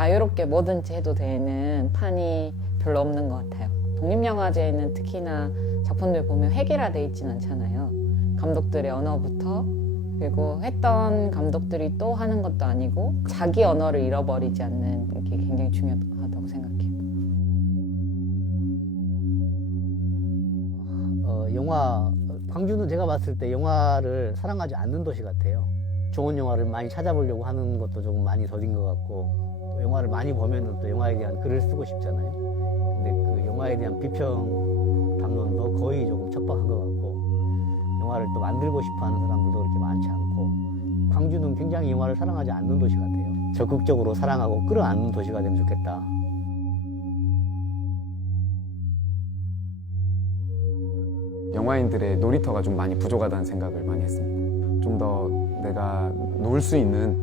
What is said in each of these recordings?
자유롭게 뭐든지 해도 되는 판이 별로 없는 것 같아요. 독립영화제에는 특히나 작품들 보면 획일화돼 있진 않잖아요. 감독들의 언어부터 그리고 했던 감독들이 또 하는 것도 아니고 자기 언어를 잃어버리지 않는 게 굉장히 중요하다고 생각해요. 어, 영화 광주는 제가 봤을 때 영화를 사랑하지 않는 도시 같아요. 좋은 영화를 많이 찾아보려고 하는 것도 조금 많이 더딘 것 같고 또 영화를 많이 보면은 또 영화에 대한 글을 쓰고 싶잖아요. 근데 그 영화에 대한 비평 담론도 거의 조금 척박한 것 같고 영화를 또 만들고 싶어하는 사람들도 그렇게 많지 않고 광주는 굉장히 영화를 사랑하지 않는 도시 같아요. 적극적으로 사랑하고 끌어안는 도시가 되면 좋겠다. 영화인들의 놀이터가 좀 많이 부족하다는 생각을 많이 했습니다. 좀더 내가 놀 수 있는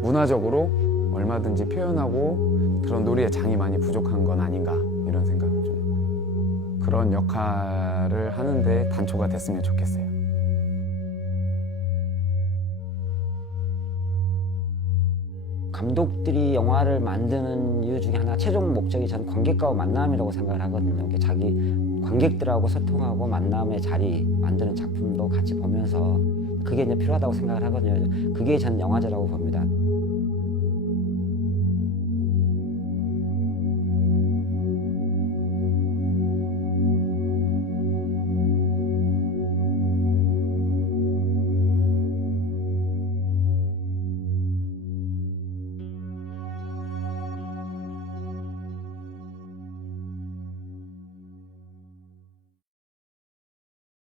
문화적으로 얼마든지 표현하고 그런 놀이의 장이 많이 부족한 건 아닌가 이런 생각을 좀 그런 역할을 하는데 단초가 됐으면 좋겠어요. 감독들이 영화를 만드는 이유 중에 하나 최종 목적이 저는 관객과의 만남이라고 생각을 하거든요. 자기 관객들하고 소통하고 만남의 자리 만드는 작품도 같이 보면서 그게 이제 필요하다고 생각을 하거든요. 그게 저는 영화제라고 봅니다.